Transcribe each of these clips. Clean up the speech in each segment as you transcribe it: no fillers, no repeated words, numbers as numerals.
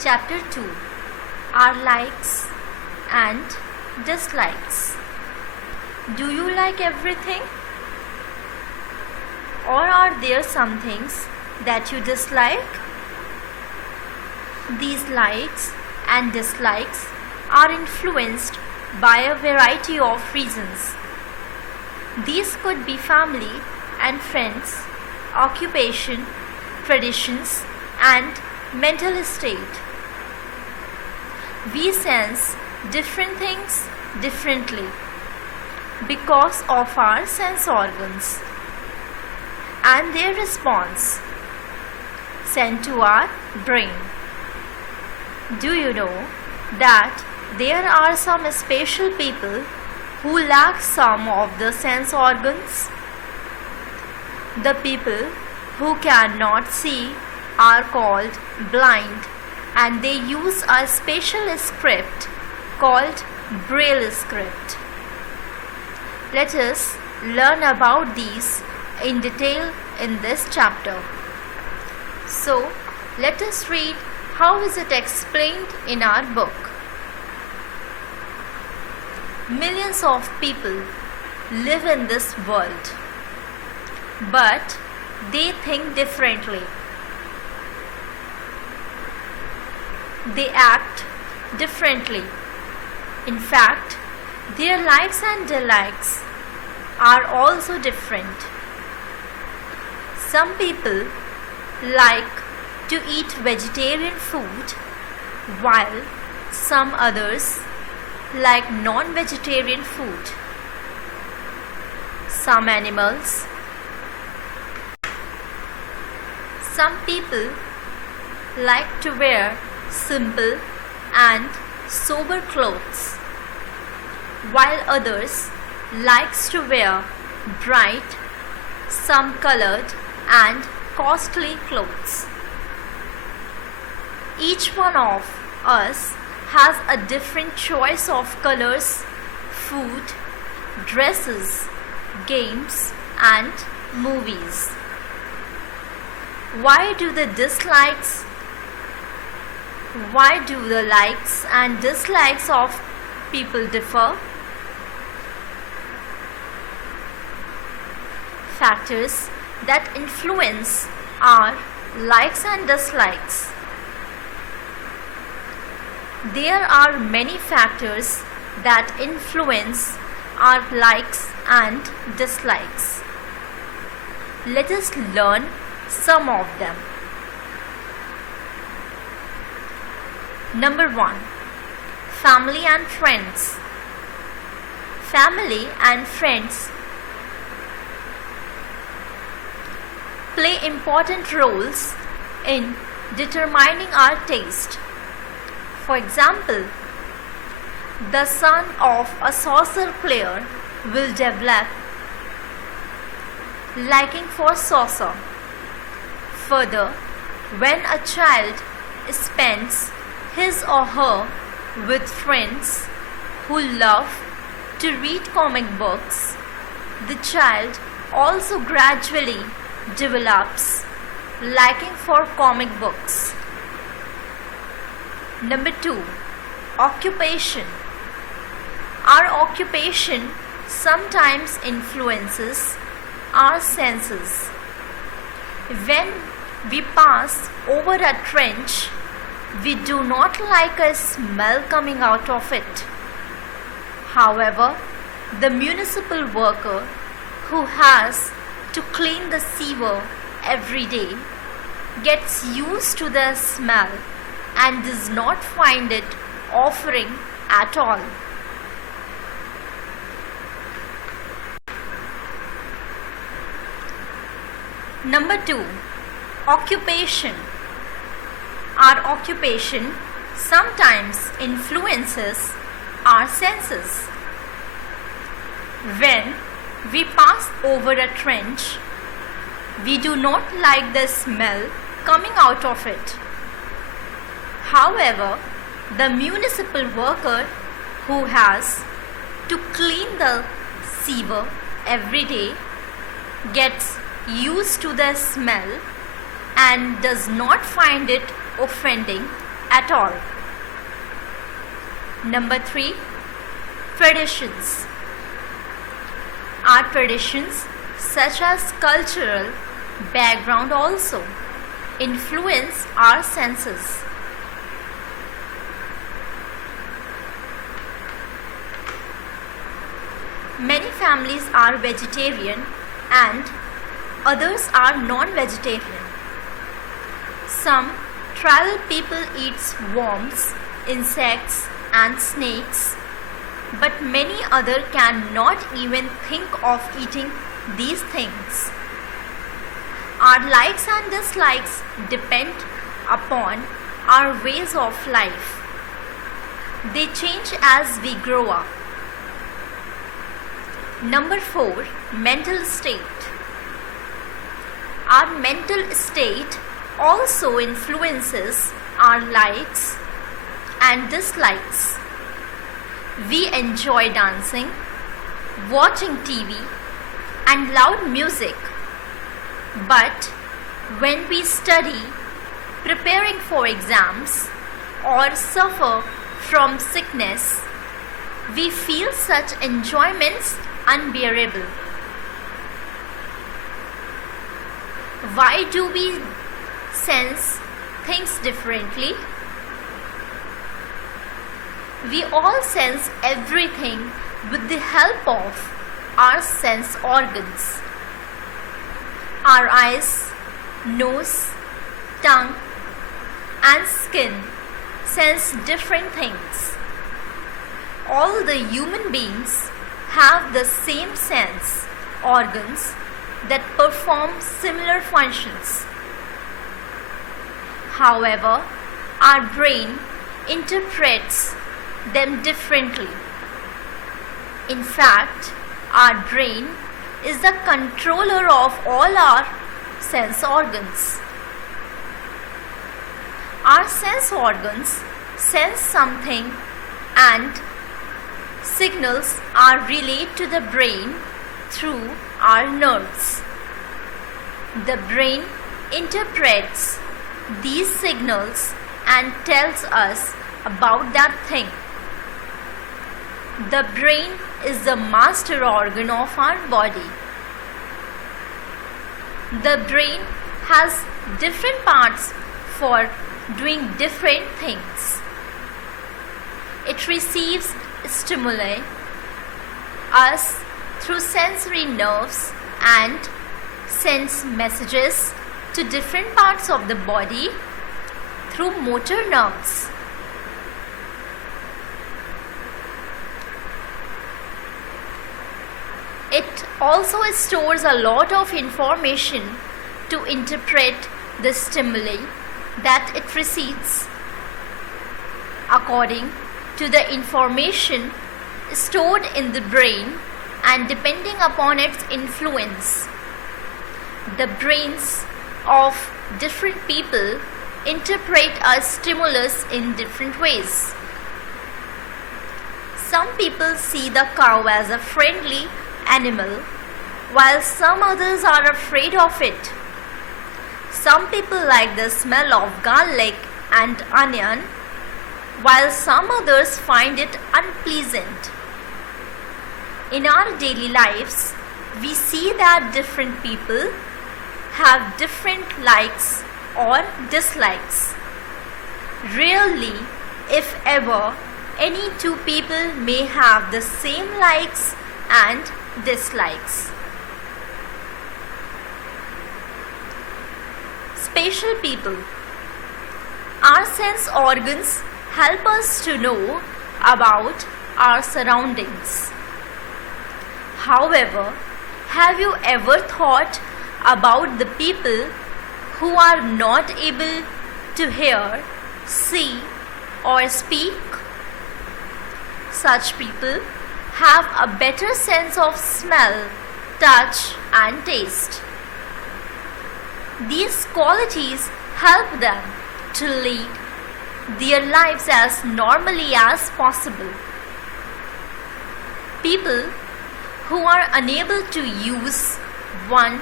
Chapter 2. Our likes and dislikes. Do you like everything? Or are there some things that you dislike? These likes and dislikes are influenced by a variety of reasons. These could be family and friends, occupation, traditions, and mental state. We sense different things differently because of our sense organs and their response sent to our brain. Do you know that there are some special people who lack some of the sense organs? The people who cannot see are called blind, and they use a special script called Braille Script. Let us learn about these in detail in this chapter. So, let us read how is it explained in our book. Millions of people live in this world, but they think differently. They act differently. In fact, their likes and dislikes are also different. Some people like to eat vegetarian food, while some others like non-vegetarian food. Some people like to wear simple and sober clothes, while others likes to wear bright, some colored and costly clothes. Each one of us has a different choice of colors, food, dresses, games and movies. Why do the likes and dislikes of people differ? Factors that influence our likes and dislikes. There are many factors that influence our likes and dislikes. Let us learn some of them. Number 1. Family and friends. Family and friends play important roles in determining our taste. For example, the son of a soccer player will develop liking for soccer. Further, when a child spends his or her with friends who love to read comic books, the child also gradually develops liking for comic books. Number 2. Occupation. Our occupation sometimes influences our senses. When we pass over a trench, we do not like a smell coming out of it. However, the municipal worker who has to clean the sewer every day gets used to the smell and does not find it offering at all. Number 2. Occupation. Our occupation sometimes influences our senses. When we pass over a trench, we do not like the smell coming out of it. However, the municipal worker who has to clean the sewer every day gets used to the smell and does not find it offending at all. Number 3, traditions. Our traditions, such as cultural background, also influence our senses. Many families are vegetarian and others are non-vegetarian. Some tribal people eat worms, insects and snakes, but many others cannot even think of eating these things. Our likes and dislikes depend upon our ways of life. They change as we grow up. Number 4, mental state. Our mental state also influences our likes and dislikes. We enjoy dancing, watching TV and loud music. But when we study, preparing for exams or suffer from sickness, we feel such enjoyments unbearable. Why do we sense things differently? We all sense everything with the help of our sense organs. Our eyes, nose, tongue, and skin sense different things. All the human beings have the same sense organs that perform similar functions. However, our brain interprets them differently. In fact, our brain is the controller of all our sense organs. Our sense organs sense something and signals are relayed to the brain through our nerves. The brain interprets these signals and tells us about that thing. The brain is the master organ of our body. The brain has different parts for doing different things. It receives stimuli us through sensory nerves and sends messages to different parts of the body through motor nerves. It also stores a lot of information to interpret the stimuli that it receives. According to the information stored in the brain and depending upon its influence, the brains of different people interpret a stimulus in different ways. Some people see the cow as a friendly animal, while some others are afraid of it. Some people like the smell of garlic and onion, while some others find it unpleasant. In our daily lives, we see that different people have different likes or dislikes. Rarely, if ever, any two people may have the same likes and dislikes. Spatial people. Our sense organs help us to know about our surroundings. However, have you ever thought about the people who are not able to hear, see, or speak? Such people have a better sense of smell, touch, and taste. These qualities help them to lead their lives as normally as possible. People who are unable to use one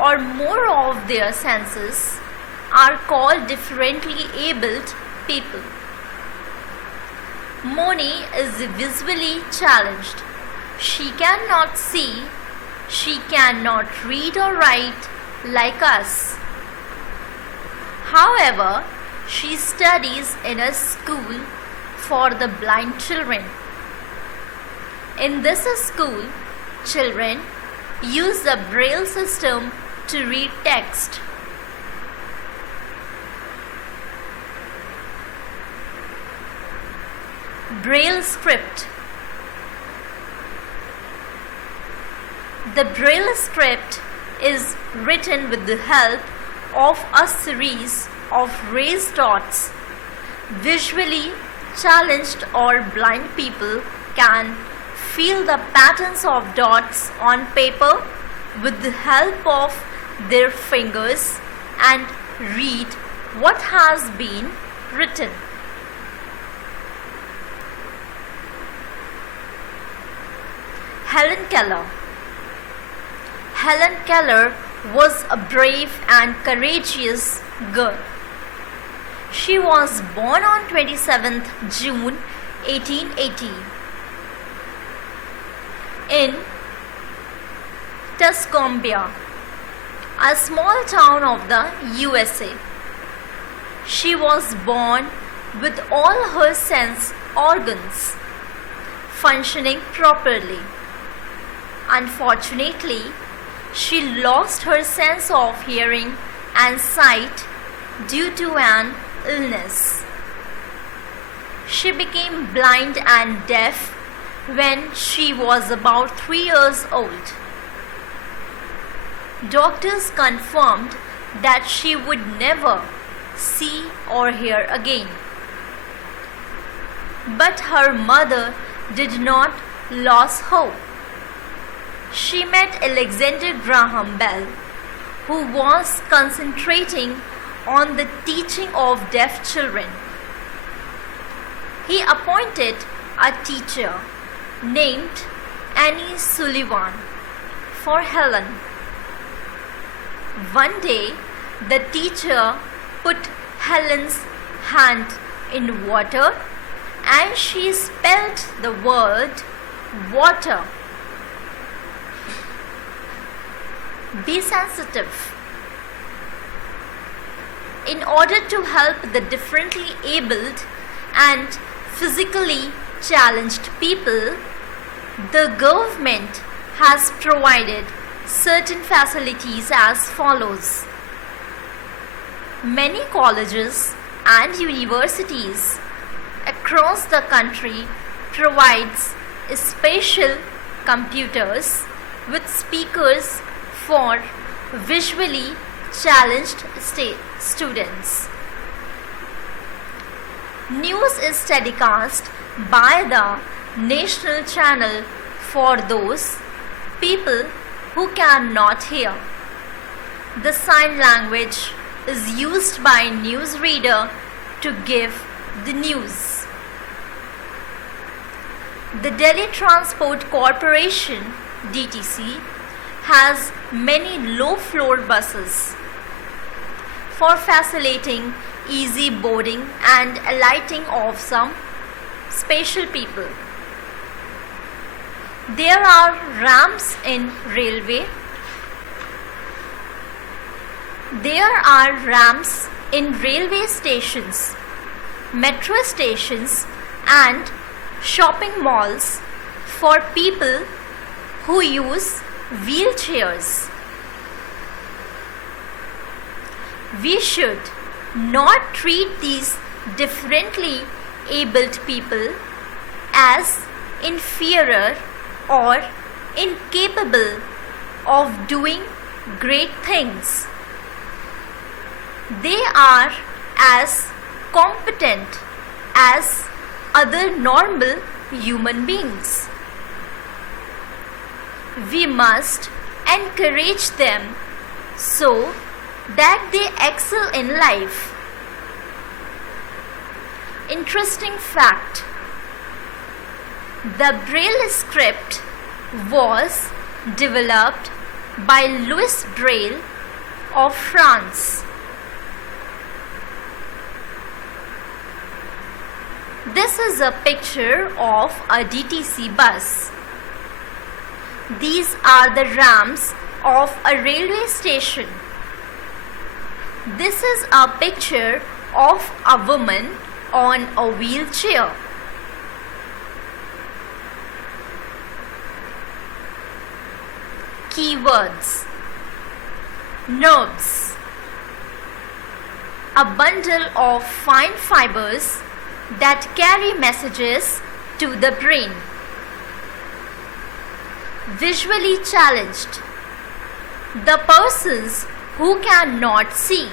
or more of their senses are called differently abled people. Moni is visually challenged. She cannot see, she cannot read or write like us. However, she studies in a school for the blind children. In this school, children use the Braille system to read text. Braille Script. The Braille Script is written with the help of a series of raised dots. Visually challenged or blind people can feel the patterns of dots on paper with the help of their fingers and read what has been written. Helen Keller. Helen Keller was a brave and courageous girl. She was born on 27th June 1880 in Tuscumbia, a small town of the USA. She was born with all her sense organs functioning properly. Unfortunately, she lost her sense of hearing and sight due to an illness. She became blind and deaf when she was about 3 years old. Doctors confirmed that she would never see or hear again. But her mother did not lose hope. She met Alexander Graham Bell, who was concentrating on the teaching of deaf children. He appointed a teacher named Annie Sullivan for Helen. One day, the teacher put Helen's hand in water and she spelled the word water. Be sensitive. In order to help the differently abled and physically challenged people, the government has provided certain facilities as follows. Many colleges and universities across the country provides special computers with speakers for visually challenged students. News is telecast by the national channel for those people who cannot hear. The sign language is used by newsreader to give the news. The Delhi Transport Corporation (DTC) has many low-floor buses for facilitating easy boarding and alighting of some special people. There are ramps in railway. There are ramps in railway stations, metro stations, and shopping malls for people who use wheelchairs. We should not treat these differently abled people as inferior or incapable of doing great things. They are as competent as other normal human beings. We must encourage them so that they excel in life. Interesting fact: the Braille script was developed by Louis Braille of France. This is a picture of a DTC bus. These are the ramps of a railway station. This is a picture of a woman on a wheelchair. Keywords: nerves, a bundle of fine fibers that carry messages to the brain. Visually challenged, the persons who cannot see.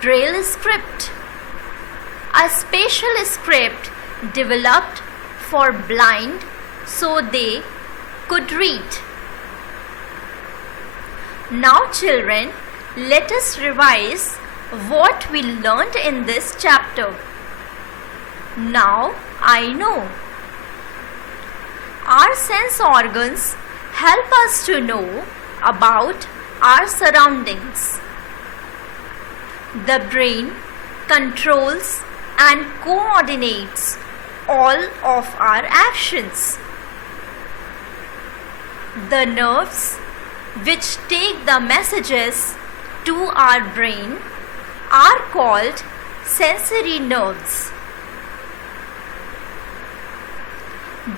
Braille Script, a special script developed for blind so they could read. Now children, let us revise what we learned in this chapter. Now I know. Our sense organs help us to know about our surroundings. The brain controls and coordinates all of our actions. The nerves which take the messages to our brain are called sensory nerves.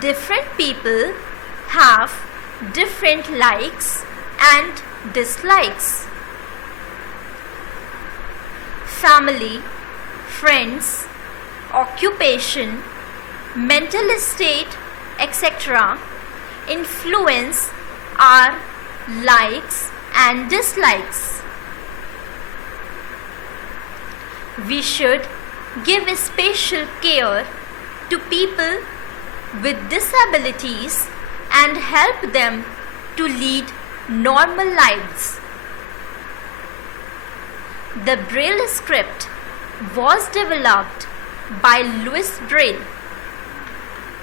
Different people have different likes and dislikes. Family, friends, occupation, mental state, etc. influence our likes and dislikes. We should give special care to people with disabilities and help them to lead normal lives. The Braille Script was developed by Louis Braille.